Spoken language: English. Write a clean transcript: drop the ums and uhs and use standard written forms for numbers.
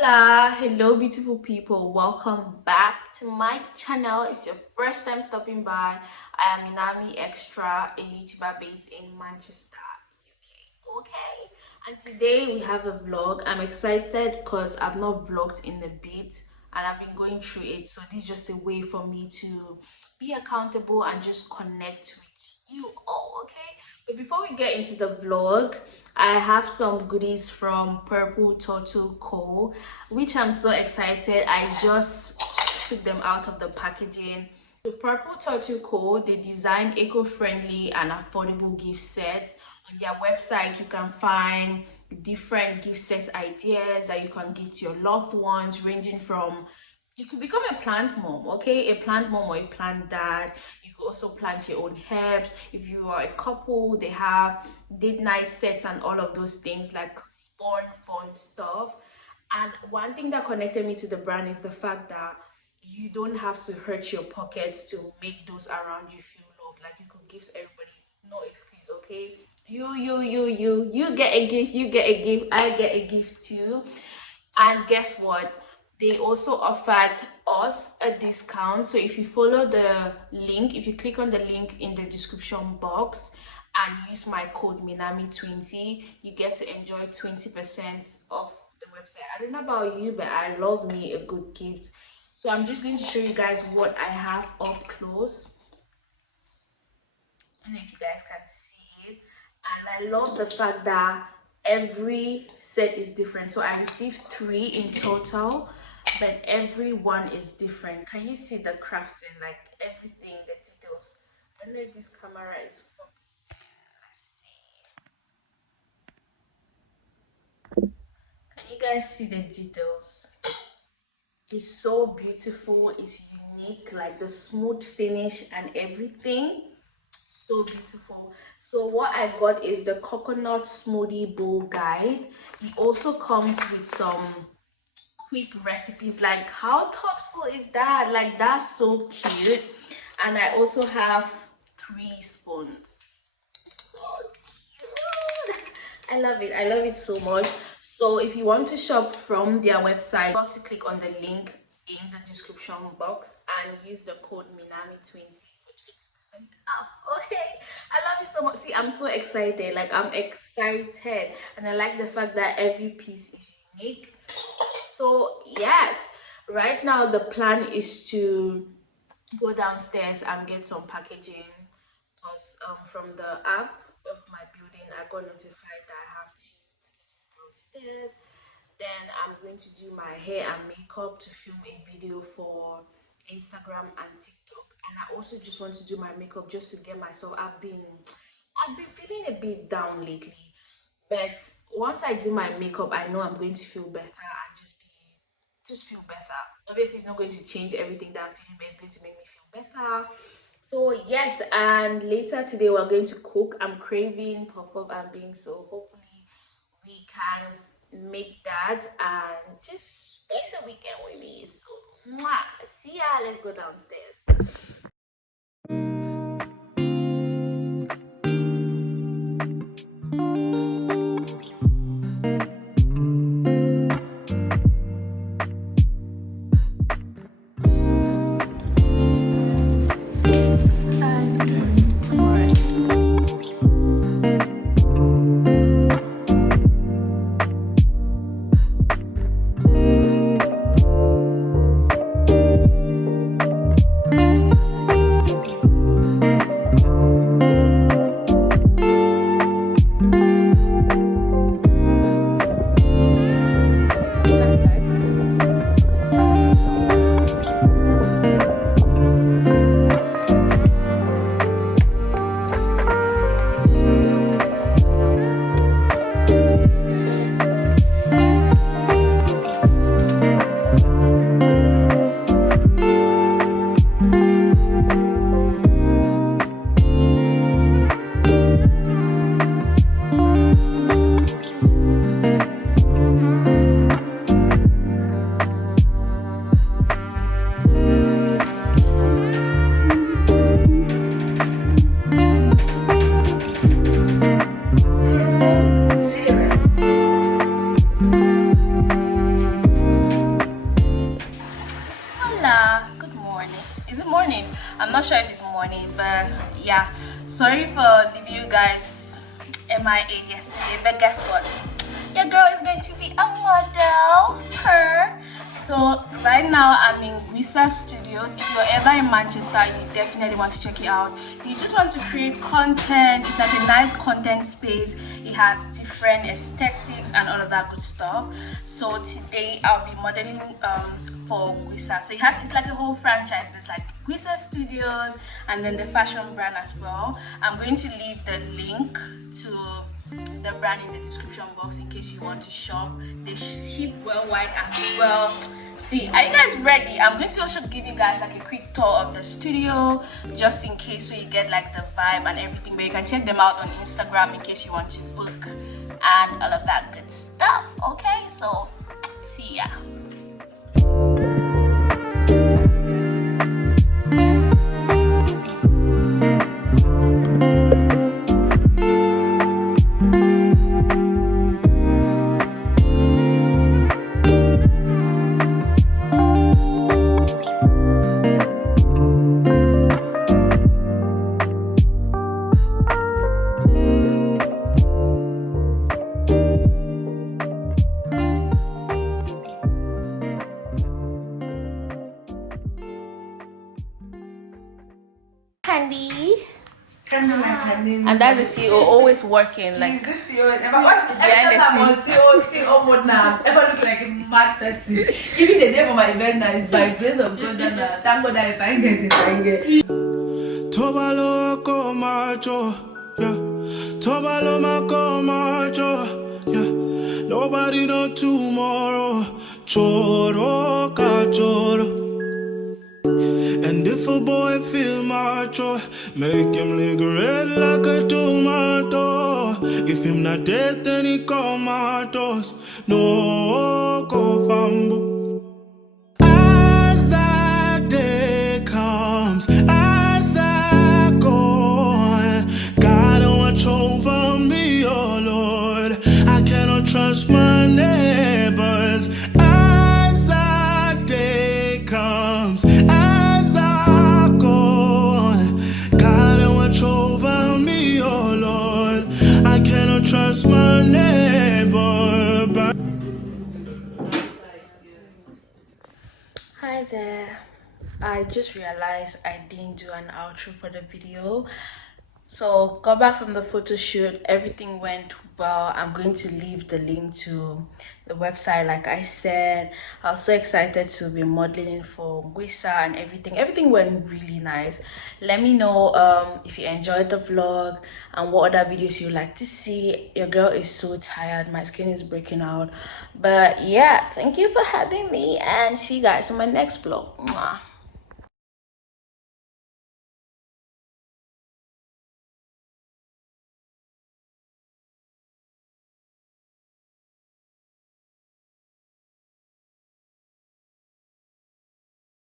Hola, hello beautiful people, welcome back to my channel. If it's your first time stopping by, I am Minami Extra, a YouTuber based in Manchester, UK. Okay, and today we have a vlog. I'm excited because I've not vlogged in a bit and I've been going through it, so this is just a way for me to be accountable and just connect with you all. Okay, but before we get into the vlog, I have some goodies from Purple Turtle Co, which I'm so excited. I just took them out of the packaging. So Purple Turtle Co, they design eco-friendly and affordable gift sets. On their website you can find different gift set ideas that you can give to your loved ones, ranging from, you could become a plant mom, okay, a plant mom or a plant dad. You could also plant your own herbs. If you are a couple, they have date night sets and all of those things, like fun stuff. And one thing that connected me to the brand is the fact that you don't have to hurt your pockets to make those around you feel loved. Like, you could give everybody, no excuse. Okay, you get a gift, you get a gift, I get a gift too. And guess what, they also offered us a discount. So if you follow the link, if you click on the link in the description box and use my code Minami20, you get to enjoy 20% off the website. I don't know about you, but I love me a good gift. So I'm just going to show you guys what I have up close. I don't know if you guys can see it. And I love the fact that every set is different. So I received 3 in total, but every one is different. Can you see the crafting, like everything, the details? I don't know if this camera is focusing. Let's see. Can you guys see the details? It's so beautiful, it's unique, like the smooth finish and everything, so beautiful. So what I got is the coconut smoothie bowl guide. It also comes with some quick recipes. Like, how thoughtful is that? Like, that's so cute. And I also have 3 spoons. So cute. I love it, I love it so much. So if you want to shop from their website, you have to click on the link in the description box and use the code Minami20 for 20% off. Okay, I love it so much. See, I'm so excited, like I'm excited, and I like the fact that every piece is unique. So yes, right now the plan is to go downstairs and get some packaging, because from the app of my building I got notified that I have 2 packages downstairs. Then I'm going to do my hair and makeup to film a video for Instagram and TikTok. And I also just want to do my makeup just to get myself, I've been feeling a bit down lately, but once I do my makeup I know I'm going to feel better and just feel better. Obviously it's not going to change everything that I'm feeling, but it's going to make me feel better. So yes, and later today we're going to cook. I'm craving pop-up and beans, so hopefully we can make that and just spend the weekend with me. So mwah, see ya, let's go downstairs. not sure if it's morning, but yeah, sorry for leaving you guys MIA yesterday, but guess what, your girl is going to be a model per. So right now I'm in Ngwisa Studios. If you're ever in Manchester, you definitely want to check it out. If you just want to create content, it's like a nice content space. It has different aesthetics and all of that good stuff. So today I'll be modeling for Ngwisa. So it's like a whole franchise. There's like Ngwisa Studios and then the fashion brand as well. I'm going to leave the link to the brand in the description box in case you want to shop. They ship worldwide as well. See, are you guys ready? I'm going to also give you guys like a quick tour of the studio just in case, so you get like the vibe and everything. But you can check them out on Instagram in case you want to book and all of that good stuff. Okay, so see ya. Candy. And that's the CEO always working like the CEO is behind the scenes. CEO mode now. Ever look like a mad person. Even the day for my event now is by grace of God and thank God I find this Tobalo ko macho, yeah. Tobalo mako macho, yeah. Nobody know tomorrow. Choro ka choro. And if a boy feel macho, make him look red like a tomato. If him not dead, then he comatose. No go fambo. As that day comes, as I go, God watch over me, oh Lord. I cannot trust my neighbors. As that day comes, trust my neighbor. Hi there. I just realized I didn't do an outro for the video. So got back from the photo shoot, everything went well. I'm going to leave the link to the website like I said. I was so excited to be modeling for Ngwisa and everything went really nice. Let me know if you enjoyed the vlog and what other videos you'd like to see. Your girl is so tired, my skin is breaking out, but yeah, thank you for having me and see you guys in my next vlog. Mwah.